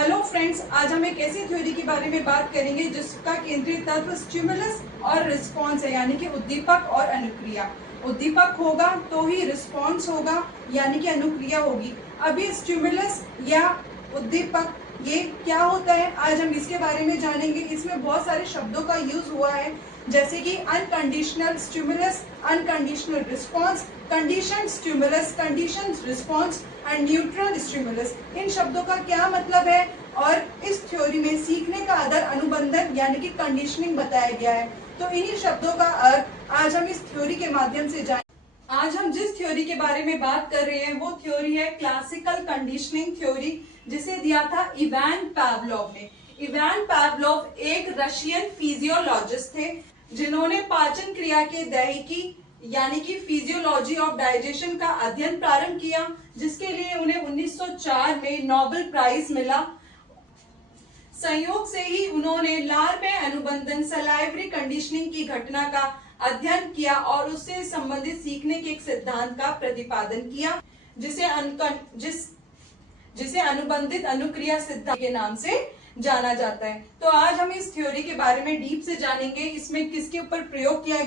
Hello friends, आज हम एक ऐसी थ्योरी के बारे में बात करेंगे जिसका केंद्रीय तत्व स्टिमुलस और रिस्पॉन्स है, यानी कि उद्दीपक और अनुक्रिया। उद्दीपक होगा तो ही रिस्पॉन्स होगा, यानी कि अनुक्रिया होगी। अब ये स्टिमुलस या उद्दीपक ये क्या होता है, आज हम इसके बारे में जानेंगे। इसमें बहुत सारे शब्दों का यूज हुआ है, जैसे कि unconditional stimulus, unconditional response, condition stimulus, condition response and neutral stimulus. इन शब्दों का क्या मतलब है और इस थ्योरी में सीखने का आधार अनुबंधन यानी कि कंडीशनिंग बताया गया है। तो इन्हीं शब्दों का अर्थ आज हम इस थ्योरी के माध्यम से जानेंगे। आज हम जिस थ्योरी के बारे में बात कर रहे हैं वो थ्योरी है क्लासिकल कंडीशनिंग थ्योरी, जिसे दिया था इवान पावलोव ने। इवान पावलोव एक रशियन फिजियोलॉजिस्ट थे जिन्होंने पाचन क्रिया के दैहिकी यानी कि फिजियोलॉजी ऑफ डाइजेशन का अध्ययन प्रारंभ किया, जिसके लिए उन्हें 1904 में नोबेल प्राइज मिला। संयोग से ही उन्होंने लार में अनुबंधन सलाइवरी कंडीशनिंग की घटना का अध्ययन किया और उससे संबंधित सीखने के एक सिद्धांत का प्रतिपादन किया, जिसे अनुबंधित अनुक्रिया सिद्धांत के नाम से जाना जाता है। तो आज हम इस थ्योरी के बारे में डीप से जानेंगे, इसमें किसके ऊपर प्रयोग किया।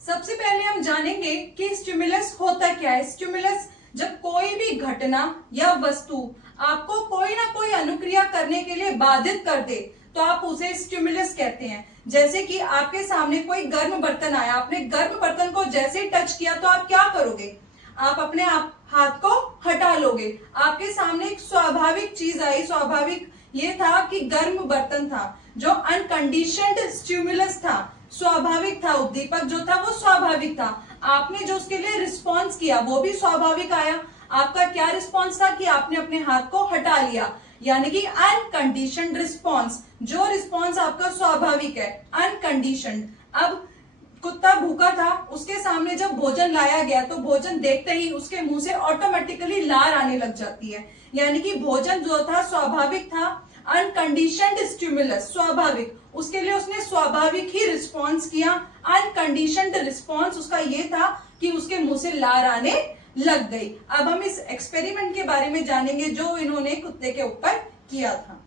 सबसे पहले हम जानेंगे कि स्टिमुलस होता क्या है। स्टिमुलस जब कोई भी घटना या वस्तु आपको कोई ना कोई अनुक्रिया करने के लिए बाधित कर दे तो आप उसे स्टिमुलस कहते हैं। जैसे कि आपके सामने कोई गर्म बर्तन आया, आपने गर्म बर्तन को जैसे ही टच किया तो आप क्या करोगे, आप अपने आप हाथ को हटा लोगे। आपके सामने एक स्वाभाविक चीज आई, स्वाभाविक ये था कि गर्म बर्तन था, जो अनकंडीशनड स्टिमुलस था, स्वाभाविक था। उद्दीपक जो था वो स्वाभाविक था। आपने जो उसके लिए रिस्पॉन्स किया वो भी स्वाभाविक आया। आपका क्या रिस्पॉन्स था कि आपने अपने हाथ को हटा लिया, यानी कि अनकंडीशनड रिस्पॉन्स। जो रिस्पॉन्स आपका स्वाभाविक है, अनकंडीशनड। अब कुत्ता भूखा था, उसके सामने जब भोजन लाया गया तो भोजन देखते ही उसके मुंह से ऑटोमेटिकली लार आने लग जाती है, यानी कि भोजन जो था स्वाभाविक था, अनकंडीशनड स्टिमुलस स्वाभाविक, उसके लिए उसने स्वाभाविक ही रिस्पॉन्स किया। अनकंडीशनड रिस्पॉन्स उसका ये था कि उसके मुंह से लार आने लग गई। अब हम इस एक्सपेरिमेंट के बारे में जानेंगे जो इन्होंने कुत्ते के ऊपर किया था।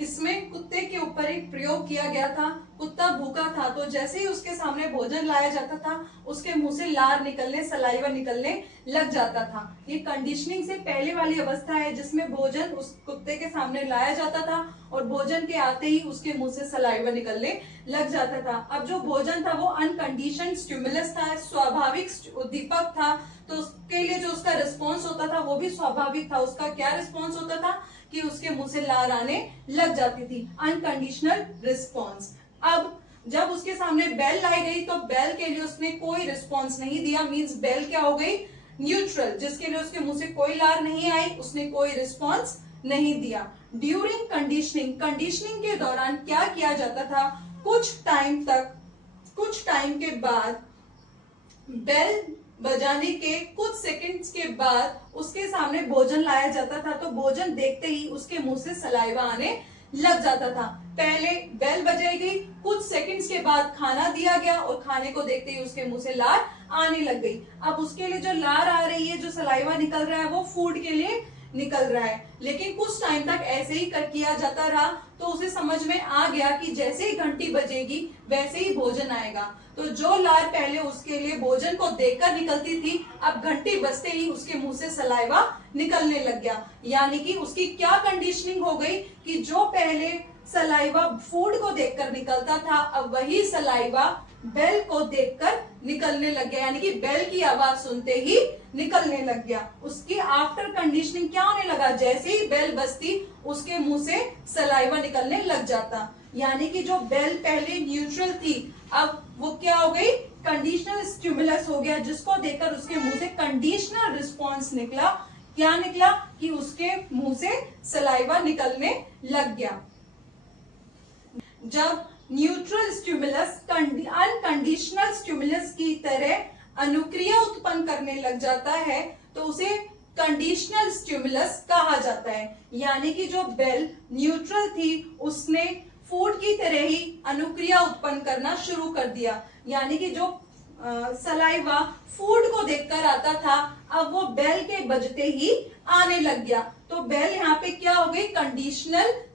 इसमें कुत्ते के ऊपर एक प्रयोग किया गया था। कुत्ता भूखा था तो जैसे ही उसके सामने भोजन लाया जाता था उसके मुंह से लार निकलने, सलाइवा निकलने लग जाता था। ये कंडीशनिंग से पहले वाली अवस्था है जिसमें भोजन उस कुत्ते के सामने लाया जाता था और भोजन के आते ही उसके मुंह से सलाइवा निकलने लग जाता था। अब जो भोजन था वो अनकंडीशन स्टिमुलस था, स्वाभाविक उद्दीपक था, तो उसके लिए जो उसका रिस्पॉन्स होता था वो भी स्वाभाविक था। उसका क्या रिस्पॉन्स होता था कि उसके मुंह से लार आने लग जाती थी, अनकंडीशनल रिस्पॉन्स। अब जब उसके सामने बेल लाई गई तो बेल के लिए उसने कोई रिस्पॉन्स नहीं दिया, मींस बेल क्या हो गई, न्यूट्रल, जिसके लिए उसके मुंह से कोई लार नहीं आई, उसने कोई रिस्पॉन्स नहीं दिया। ड्यूरिंग कंडीशनिंग, कंडीशनिंग के दौरान क्या किया जाता था, कुछ टाइम के बाद बेल बजाने के कुछ सेकंड्स के बाद उसके सामने भोजन लाया जाता था तो भोजन देखते ही उसके मुंह से सलाइवा आने लग जाता था। पहले बेल बजाई गई, कुछ सेकंड्स के बाद खाना दिया गया और खाने को देखते ही उसके मुंह से लार आने लग गई। अब उसके लिए जो लार आ रही है, जो सलाइवा निकल रहा है वो फूड के लिए निकल रहा है, लेकिन कुछ टाइम तक ऐसे ही किया जाता रहा तो उसे समझ में आ गया कि जैसे ही घंटी बजेगी वैसे ही भोजन आएगा। तो जो लार पहले उसके लिए भोजन को देखकर निकलती थी, अब घंटी बजते ही उसके मुंह से सलाइवा निकलने लग गया। यानी कि उसकी क्या कंडीशनिंग हो गई कि जो पहले सलाइवा फूड को देखकर निकलता था, अब वही सलाइवा बेल को देखकर निकलने लग गया, यानी कि बेल की आवाज सुनते ही निकलने लग गया। उसकी आफ्टर कंडीशनिंग क्या होने लगा, जैसे ही बेल बजती उसके मुंह से सलाइवा निकलने लग जाता। यानी कि जो बेल पहले न्यूट्रल थी अब वो क्या हो गई, कंडीशनल स्टिमुलस हो गया, जिसको देखकर उसके मुंह से कंडीशनल रिस्पॉन्स निकला। क्या निकला कि उसके मुंह से सलाइवा निकलने लग गया। जब न्यूट्रल स्टिमुलस अनकंडीशनल स्टिमुलस की तरह अनुक्रिया उत्पन्न करने लग जाता है तो उसे कंडीशनल स्टिमुलस कहा जाता है। यानी कि जो बेल न्यूट्रल थी उसने फूड की तरह ही अनुक्रिया उत्पन्न करना शुरू कर दिया, यानी कि जो सलाइवा फूड को देखकर आता था अब वो बेल के बजते ही आने लग गया। तो बेल यहाँ पे क्या हो गई,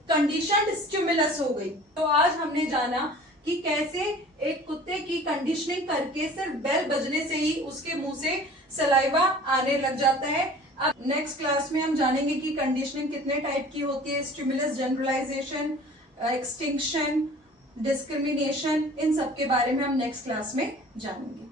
कंडीशनड स्टिमुलस हो गई। तो आज हमने जाना कि कैसे एक कुत्ते की कंडीशनिंग करके सिर्फ बेल बजने से ही उसके मुंह से सलाइवा आने लग जाता है। अब नेक्स्ट क्लास में हम जानेंगे कि कंडीशनिंग कितने टाइप की होती है, स्टिमुलस जनरलाइजेशन, एक्सटिंक्शन, डिस्क्रिमिनेशन, इन सब के बारे में हम नेक्स्ट क्लास में जानेंगे।